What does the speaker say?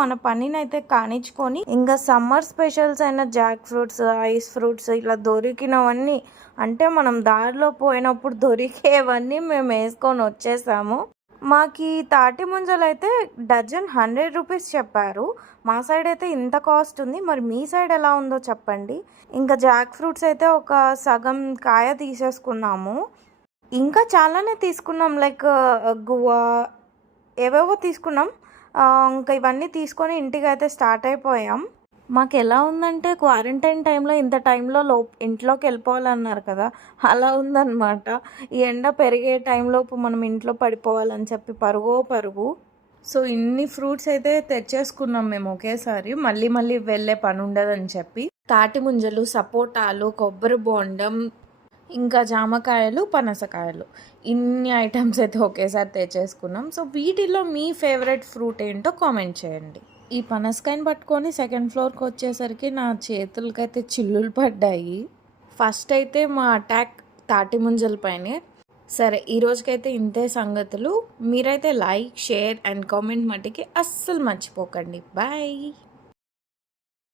మన పనినైతే కానిచ్చుకొని ఇంకా summer specials అయిన జాక్ ఫ్రూట్స్, ఐస్ ఫ్రూట్స్ ఇలా దొరికినవన్నీ అంటే మనం దారిలో పోయినప్పుడు దొరికేవన్నీ మేము వేసుకొని వచ్చేసాము. మాకు తాటి ముంజలు అయితే డజన్ 100 రూపీస్ చెప్పారు. మా సైడ్ అయితే ఇంత కాస్ట్ ఉంది. మరి మీ సైడ్ ఎలా ఉందో చెప్పండి. ఇంకా జాక్ ఫ్రూట్స్ అయితే ఒక సగం కాయ తీసేసుకున్నాము. ఇంకా చాలానే తీసుకున్నాం, లైక్ గువా ఏవేవో తీసుకున్నాం. ఇంకా ఇవన్నీ తీసుకొని ఇంటికి అయితే స్టార్ట్ అయిపోయాం. మాకు ఎలా ఉందంటే క్వారంటైన్ టైంలో ఇంత టైంలో ఇంట్లోకి వెళ్ళిపోవాలన్నారు కదా, అలా ఉందన్నమాట. ఈ ఎండ పెరిగే టైంలోపు మనం ఇంట్లో పడిపోవాలని చెప్పి పరుగు. సో ఇన్ని ఫ్రూట్స్ అయితే తెచ్చేసుకున్నాం మేము ఒకేసారి, మళ్ళీ మళ్ళీ వెళ్ళే పని ఉండదని చెప్పి. తాటి ముంజలు, సపోటాలు, కొబ్బరి బోండం, ఇంకా జామకాయలు, పనసకాయలు, ఇన్ని ఐటమ్స్ అయితే ఒకేసారి తెచ్చేసుకున్నాం. సో వీటిలో మీ ఫేవరెట్ ఫ్రూట్ ఏంటో కామెంట్ చేయండి. ఈ పనసకాయని పట్టుకొని సెకండ్ ఫ్లోర్కి వచ్చేసరికి నా చేతులకైతే చిల్లులు పడ్డాయి. ఫస్ట్ అయితే మా అటాక్ తాటి ముంజల పైనే. సరే, ఈరోజుకైతే ఇంతే సంగతులు. మీరైతే లైక్, షేర్ అండ్ కామెంట్ మట్టికి అస్సలు మర్చిపోకండి. బాయ్.